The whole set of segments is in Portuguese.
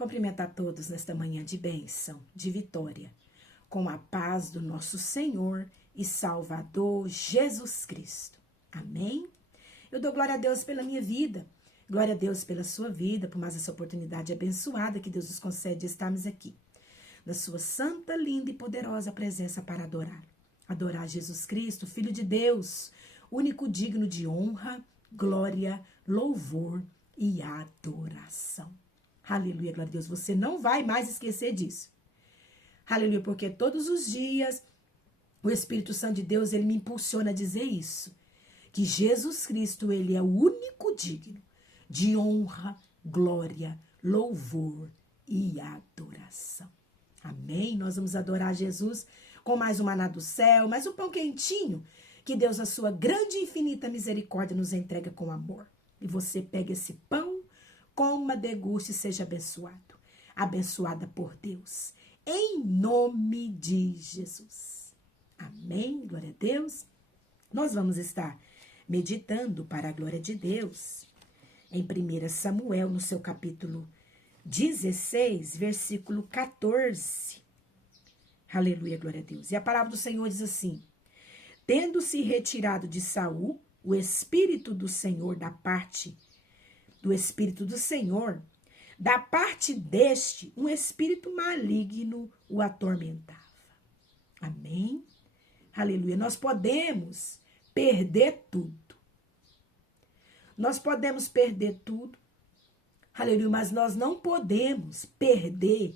Cumprimentar todos nesta manhã de bênção, de vitória, com a paz do nosso Senhor e Salvador Jesus Cristo. Amém? Eu dou glória a Deus pela minha vida, glória a Deus pela sua vida, por mais essa oportunidade abençoada que Deus nos concede de estarmos aqui, na sua santa, linda e poderosa presença para adorar. Adorar Jesus Cristo, Filho de Deus, único digno de honra, glória, louvor e adoração. Aleluia, glória a Deus. Você não vai mais esquecer disso. Aleluia, porque todos os dias o Espírito Santo de Deus, ele me impulsiona a dizer isso. Que Jesus Cristo, ele é o único digno de honra, glória, louvor e adoração. Amém? Nós vamos adorar Jesus com mais um maná do céu, mais um pão quentinho que Deus, na sua grande e infinita misericórdia, nos entrega com amor. E você pega esse pão, coma, deguste e seja abençoado. Abençoada por Deus. Em nome de Jesus. Amém? Glória a Deus. Nós vamos estar meditando para a glória de Deus em 1 Samuel, no seu capítulo 16, versículo 14. Aleluia, glória a Deus. E a palavra do Senhor diz assim: tendo-se retirado de Saul o Espírito do Senhor da parte deste, um espírito maligno o atormentava. Amém? Aleluia. Nós podemos perder tudo. Nós podemos perder tudo. Aleluia. Mas nós não podemos perder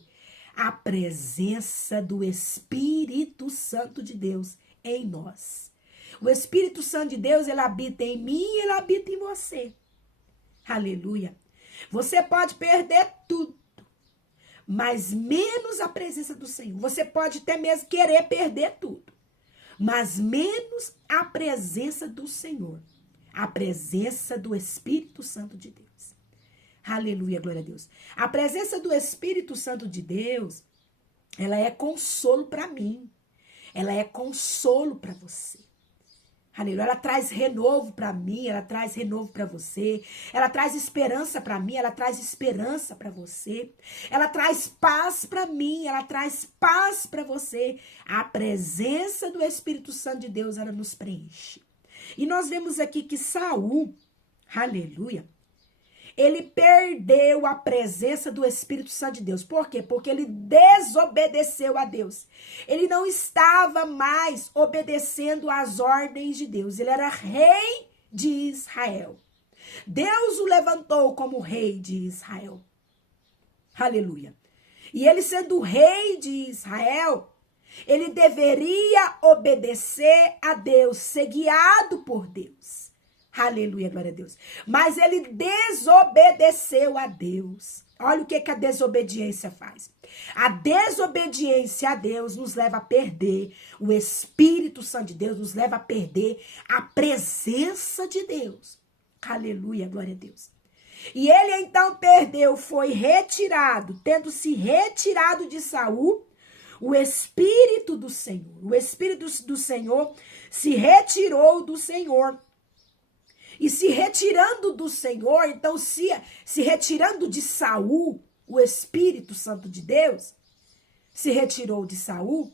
a presença do Espírito Santo de Deus em nós. O Espírito Santo de Deus, ele habita em mim e ele habita em você. Aleluia. Você pode perder tudo, mas menos a presença do Senhor. Você pode até mesmo querer perder tudo, mas menos a presença do Senhor. A presença do Espírito Santo de Deus. Aleluia, glória a Deus. A presença do Espírito Santo de Deus, ela é consolo para mim. Ela é consolo para você. Aleluia. Ela traz renovo para mim, ela traz renovo para você. Ela traz esperança para mim, ela traz esperança para você. Ela traz paz para mim, ela traz paz para você. A presença do Espírito Santo de Deus, ela nos preenche. E nós vemos aqui que Saul, aleluia, ele perdeu a presença do Espírito Santo de Deus. Por quê? Porque ele desobedeceu a Deus. Ele não estava mais obedecendo às ordens de Deus. Ele era rei de Israel. Deus o levantou como rei de Israel. Aleluia. E ele, sendo rei de Israel, ele deveria obedecer a Deus, ser guiado por Deus. Aleluia, glória a Deus. Mas ele desobedeceu a Deus. Olha o que a desobediência faz. A desobediência a Deus nos leva a perder o Espírito Santo de Deus, nos leva a perder a presença de Deus. Aleluia, glória a Deus. E ele então perdeu, foi retirado, tendo se retirado de Saul, o Espírito do Senhor. O Espírito do Senhor se retirou do Senhor. E se retirando do Senhor, então se retirando de Saul, o Espírito Santo de Deus, se retirou de Saul,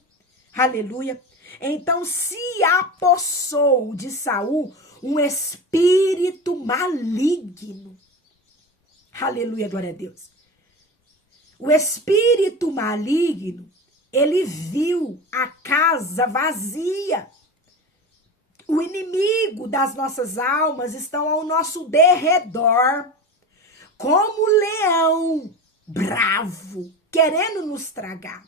aleluia. Então se apossou de Saul um espírito maligno. Aleluia, glória a Deus. O espírito maligno, ele viu a casa vazia. O inimigo das nossas almas estão ao nosso derredor, como leão bravo, querendo nos tragar.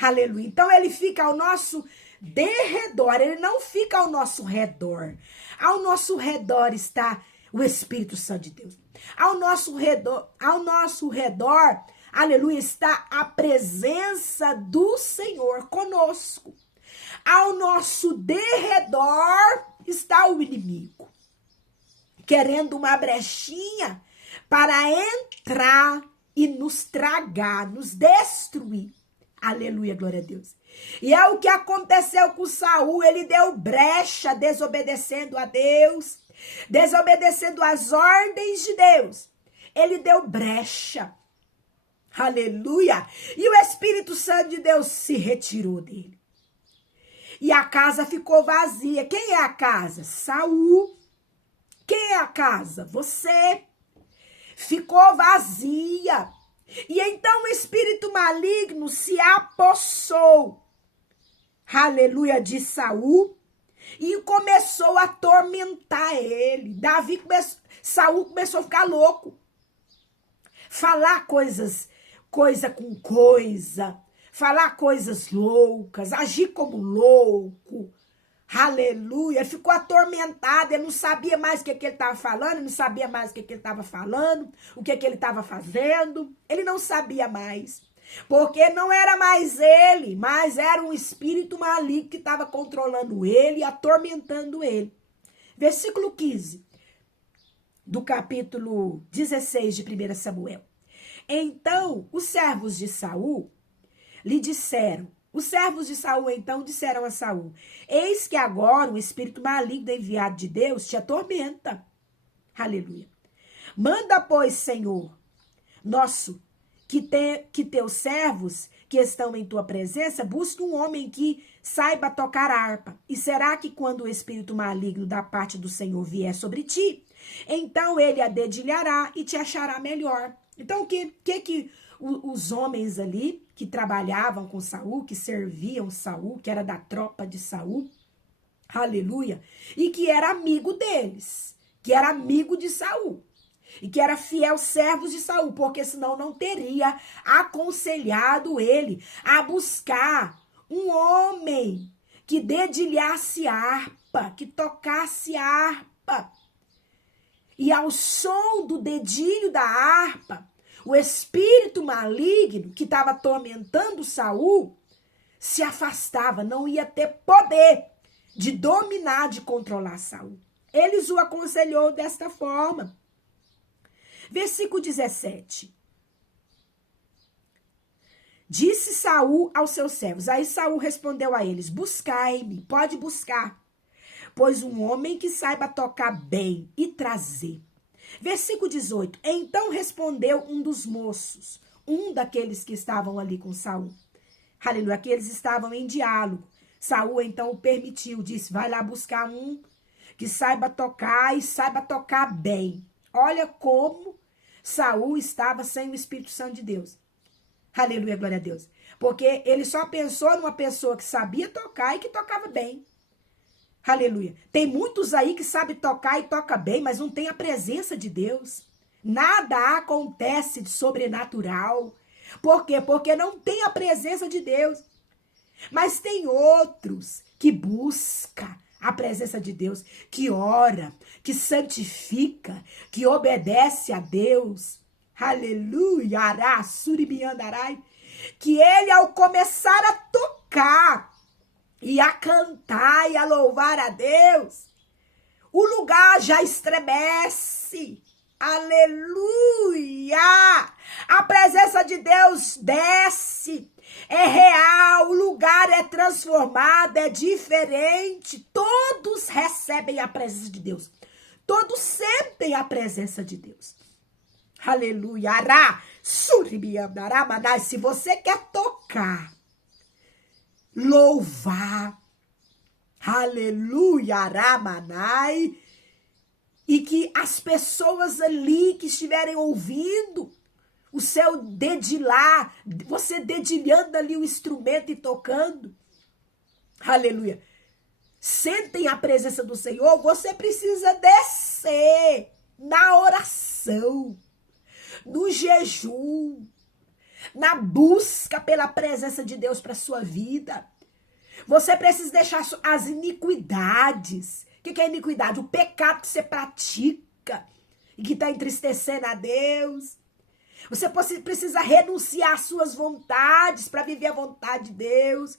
Aleluia. Então ele fica ao nosso derredor, ele não fica ao nosso redor. Ao nosso redor está o Espírito Santo de Deus. Ao nosso redor, aleluia, está a presença do Senhor conosco. Ao nosso derredor está o inimigo, querendo uma brechinha para entrar e nos tragar, nos destruir. Aleluia, glória a Deus. E é o que aconteceu com Saul, ele deu brecha, desobedecendo a Deus, desobedecendo as ordens de Deus. Ele deu brecha. Aleluia! E o Espírito Santo de Deus se retirou dele. E a casa ficou vazia. Quem é a casa? Saul. Quem é a casa? Você. Ficou vazia. E então o espírito maligno se apossou, aleluia, de Saul e começou a atormentar ele. Saul começou a ficar louco. Falar coisa com coisa, falar coisas loucas, agir como louco. Aleluia, ficou atormentado, ele não sabia mais o que ele estava falando, não sabia mais o que ele estava falando, o que ele estava fazendo, ele não sabia mais, porque não era mais ele, mas era um espírito maligno que estava controlando ele e atormentando ele. Versículo 15, do capítulo 16 de 1 Samuel. Então, os servos de Saul lhe disseram, os servos de Saul, então, disseram a Saul, eis que agora um espírito maligno enviado de Deus te atormenta. Aleluia. Manda, pois, Senhor, nosso, que teus servos que estão em tua presença busquem um homem que saiba tocar harpa. E será que quando o espírito maligno da parte do Senhor vier sobre ti, então ele a dedilhará e te achará melhor. Então, o que os homens ali que trabalhavam com Saul, que serviam Saul, que era da tropa de Saul, aleluia, e que era amigo deles, que era amigo de Saul, e que era fiel servos de Saul, porque senão não teria aconselhado ele a buscar um homem que dedilhasse harpa, que tocasse harpa. E ao som do dedilho da harpa, o espírito maligno que estava atormentando Saul se afastava, não ia ter poder de dominar, de controlar Saul. Eles o aconselhou desta forma. Versículo 17. Disse Saul aos seus servos. Aí Saul respondeu a eles: buscai-me, pode buscar, pois um homem que saiba tocar bem e trazer. Versículo 18. Então respondeu um dos moços, um daqueles que estavam ali com Saul. Aleluia, que eles estavam em diálogo. Saul então o permitiu, disse: vai lá buscar um que saiba tocar e saiba tocar bem. Olha como Saul estava sem o Espírito Santo de Deus. Aleluia, glória a Deus. Porque ele só pensou numa pessoa que sabia tocar e que tocava bem. Aleluia. Tem muitos aí que sabem tocar e toca bem, mas não tem a presença de Deus. Nada acontece de sobrenatural. Por quê? Porque não tem a presença de Deus. Mas tem outros que buscam a presença de Deus, que ora, que santifica, que obedece a Deus. Aleluia. Ará, suribiandarai. Que ele, ao começar a tocar, e a cantar e a louvar a Deus, o lugar já estremece. Aleluia! A presença de Deus desce. É real, o lugar é transformado, é diferente. Todos recebem a presença de Deus. Todos sentem a presença de Deus. Aleluia! Ará, suribiandará, manai. Se você quer tocar, louvar, aleluia, aramanai, e que as pessoas ali que estiverem ouvindo o seu dedilar, você dedilhando ali o instrumento e tocando, aleluia, sentem a presença do Senhor, você precisa descer na oração, no jejum, na busca pela presença de Deus para sua vida. Você precisa deixar as iniquidades. O que é iniquidade? O pecado que você pratica e que está entristecendo a Deus. Você precisa renunciar às suas vontades para viver a vontade de Deus.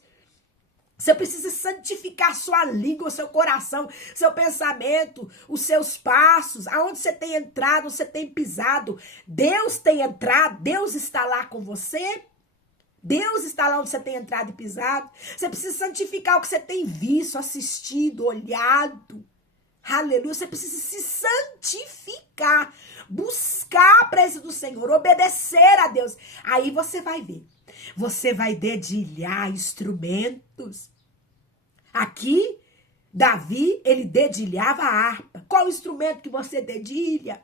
Você precisa santificar sua língua, seu coração, seu pensamento, os seus passos, aonde você tem entrado, você tem pisado. Deus tem entrado, Deus está lá com você. Deus está lá onde você tem entrado e pisado. Você precisa santificar o que você tem visto, assistido, olhado. Aleluia, você precisa se santificar. buscar a presença do Senhor, obedecer a Deus, aí você vai ver. Você vai dedilhar instrumentos. Aqui, Davi, ele dedilhava a harpa. Qual o instrumento que você dedilha?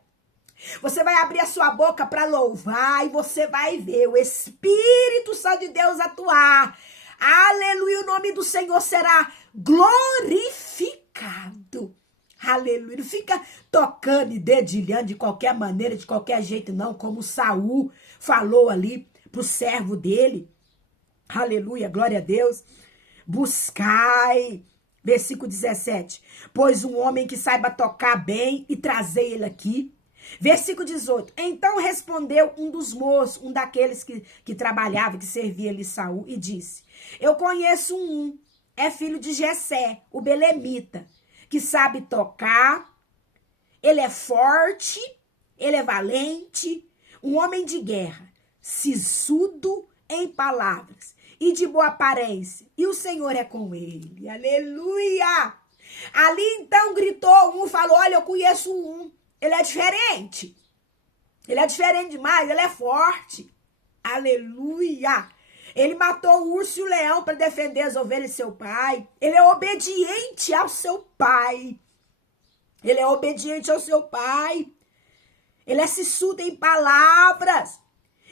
Você vai abrir a sua boca para louvar e você vai ver o Espírito Santo de Deus atuar. Aleluia, o nome do Senhor será glorificado. Aleluia, não fica tocando e dedilhando de qualquer maneira, de qualquer jeito não, como Saul falou ali pro servo dele. Aleluia, glória a Deus. Buscai, versículo 17, pois um homem que saiba tocar bem e trazer ele aqui. Versículo 18, então respondeu um dos moços, um daqueles que trabalhava, que servia ali Saul, e disse, eu conheço é filho de Jessé, o belemita, que sabe tocar, ele é forte, ele é valente, um homem de guerra, sisudo em palavras e de boa aparência, e o Senhor é com ele, aleluia. Ali então gritou falou, olha, eu conheço ele é diferente demais, ele é forte, aleluia. Ele matou o urso e o leão para defender as ovelhas de seu pai, ele é obediente ao seu pai, ele é sisudo em palavras,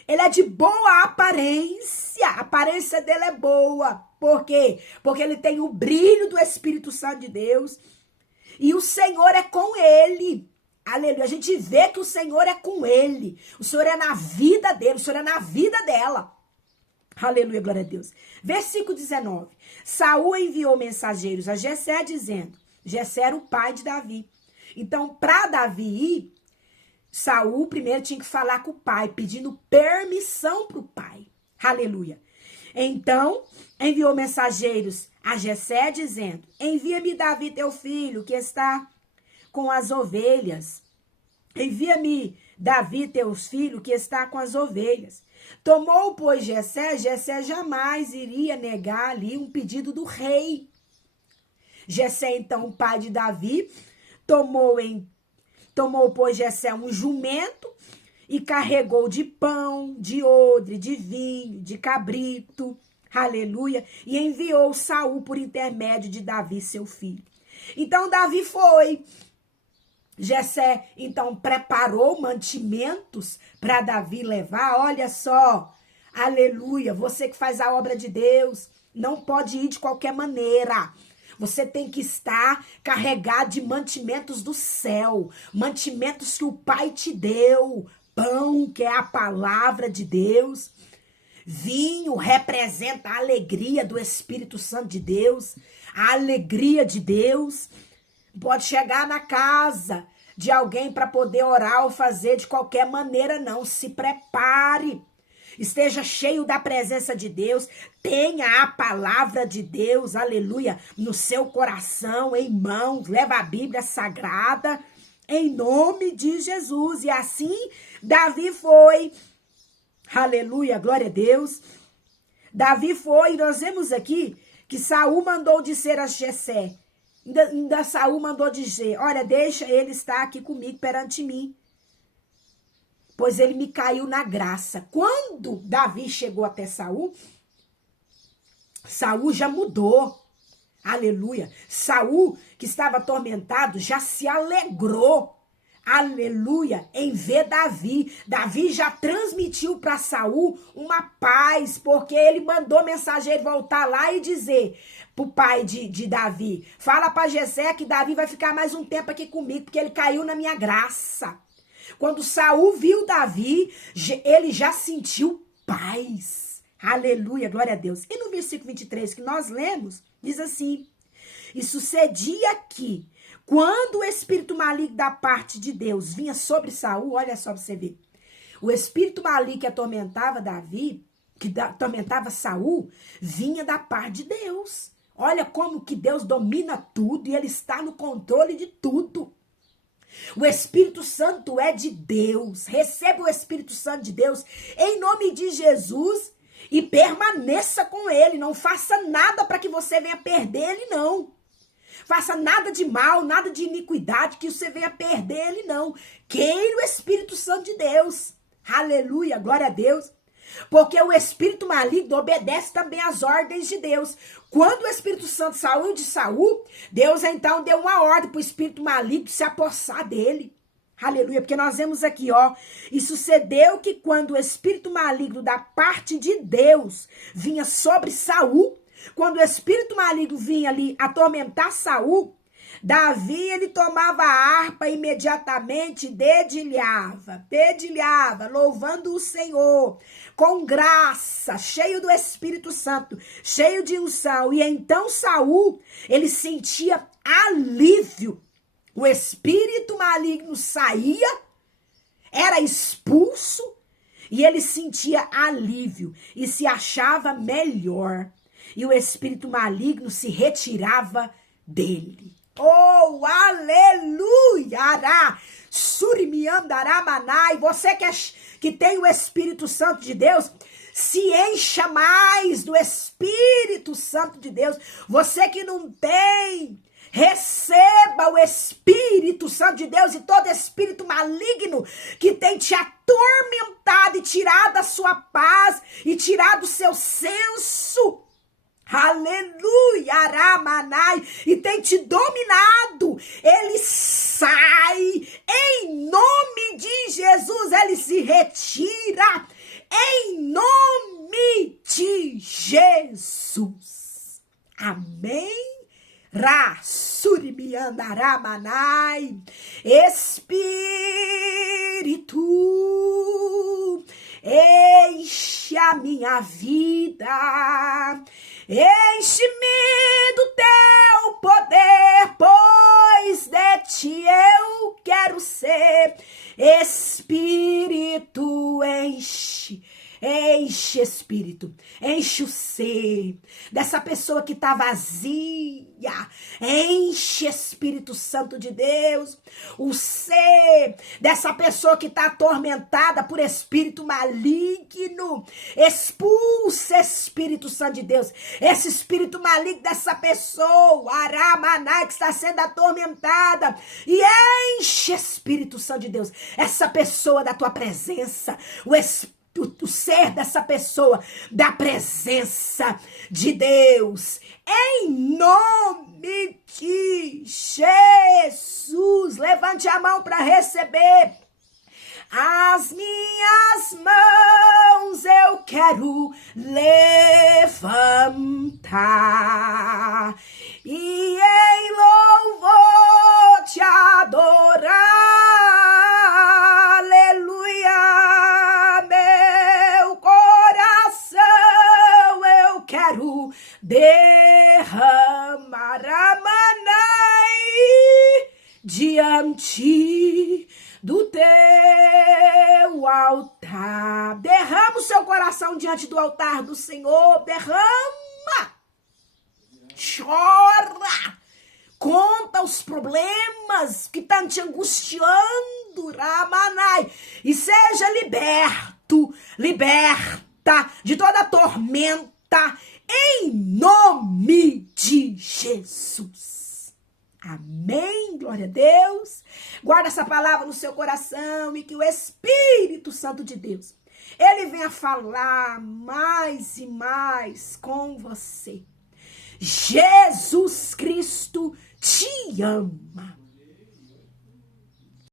ele é de boa aparência, a aparência dele é boa. Por quê? Porque ele tem o brilho do Espírito Santo de Deus e o Senhor é com ele. Aleluia, a gente vê que o Senhor é com ele, o Senhor é na vida dele, o Senhor é na vida dela. Aleluia, glória a Deus. Versículo 19, Saul enviou mensageiros a Jessé dizendo, Jessé era o pai de Davi. Então, para Davi ir, Saul primeiro tinha que falar com o pai, pedindo permissão para o pai. Aleluia. Então, enviou mensageiros a Jessé dizendo, envia-me Davi teu filho que está com as ovelhas. Envia-me Davi teu filho que está com as ovelhas. Tomou, pois, Jessé jamais iria negar ali um pedido do rei. Jessé, então, o pai de Davi, tomou, pois, Jessé um jumento e carregou de pão, de odre, de vinho, de cabrito, aleluia, e enviou Saul por intermédio de Davi, seu filho. Então, Davi foi. Jessé, então, preparou mantimentos para Davi levar. Olha só, aleluia, você que faz a obra de Deus, não pode ir de qualquer maneira. Você tem que estar carregado de mantimentos do céu, mantimentos que o Pai te deu, pão, que é a palavra de Deus, vinho representa a alegria do Espírito Santo de Deus, a alegria de Deus. Pode chegar na casa de alguém para poder orar ou fazer de qualquer maneira, não. Se prepare. Esteja cheio da presença de Deus. Tenha a palavra de Deus, aleluia, no seu coração, em mãos. Leva a Bíblia Sagrada, em nome de Jesus. E assim, Davi foi. Aleluia, glória a Deus. Davi foi, e nós vemos aqui que Saul mandou dizer a Jessé. Ainda Saul mandou dizer, olha, deixa ele estar aqui comigo perante mim, pois ele me caiu na graça. Quando Davi chegou até Saul, Saul já mudou, aleluia. Saul, que estava atormentado, já se alegrou, aleluia, em ver Davi. Davi já transmitiu para Saul uma paz, porque ele mandou mensageiro voltar lá e dizer pro pai de Davi, fala para Jessé que Davi vai ficar mais um tempo aqui comigo, porque ele caiu na minha graça. Quando Saul viu Davi, ele já sentiu paz. Aleluia, glória a Deus. E no versículo 23 que nós lemos, diz assim, e sucedia que, quando o espírito maligno da parte de Deus vinha sobre Saul, olha só pra você ver, o espírito maligno que atormentava Davi, que atormentava Saul, vinha da parte de Deus. Olha como que Deus domina tudo e ele está no controle de tudo. O Espírito Santo é de Deus. Receba o Espírito Santo de Deus em nome de Jesus e permaneça com ele. Não faça nada para que você venha perder ele, não. Faça nada de mal, nada de iniquidade, que você venha perder ele, não. Queira o Espírito Santo de Deus. Aleluia, glória a Deus. Porque o espírito maligno obedece também às ordens de Deus. Quando o Espírito Santo saiu de Saul, Deus então deu uma ordem para o espírito maligno se apossar dele. Aleluia, porque nós vemos aqui, ó, e sucedeu que quando o espírito maligno da parte de Deus vinha sobre Saul, quando o espírito maligno vinha ali atormentar Saul, Davi, ele tomava a harpa e imediatamente dedilhava, louvando o Senhor, com graça, cheio do Espírito Santo, cheio de unção. E então Saul, ele sentia alívio. O espírito maligno saía, era expulso, e ele sentia alívio e se achava melhor. E o espírito maligno se retirava dele. Oh, aleluia! Surimiandaramanai. Você que tem o Espírito Santo de Deus, se encha mais do Espírito Santo de Deus. Você que não tem, receba o Espírito Santo de Deus, e todo espírito maligno que tem te atormentado e tirado a sua paz e tirado o seu senso. Aleluia, Aramanai, e tem te dominado, ele sai, em nome de Jesus, ele se retira, em nome de Jesus, amém? Rasurimiandaramanai, Espírito, enche a minha vida, enche-me do teu poder, pois de ti eu quero ser. Espírito, enche, Espírito, enche o ser dessa pessoa que está vazia, enche, Espírito Santo de Deus, o ser dessa pessoa que está atormentada por espírito maligno. Expulsa, Espírito Santo de Deus, esse espírito maligno dessa pessoa, Aramanai, que está sendo atormentada, e enche, Espírito Santo de Deus, essa pessoa da tua presença, o ser dessa pessoa, da presença de Deus, em nome de Jesus. Levante a mão para receber. As minhas mãos eu quero levantar e em louvor te adorar. Quero derramar a manai diante do teu altar. Derrama o seu coração diante do altar do Senhor. Derrama. Chora. Conta os problemas que estão te angustiando, Ramanai, e seja liberta de toda tormenta, em nome de Jesus. Amém, glória a Deus. Guarda essa palavra no seu coração e que o Espírito Santo de Deus, ele venha falar mais e mais com você. Jesus Cristo te ama.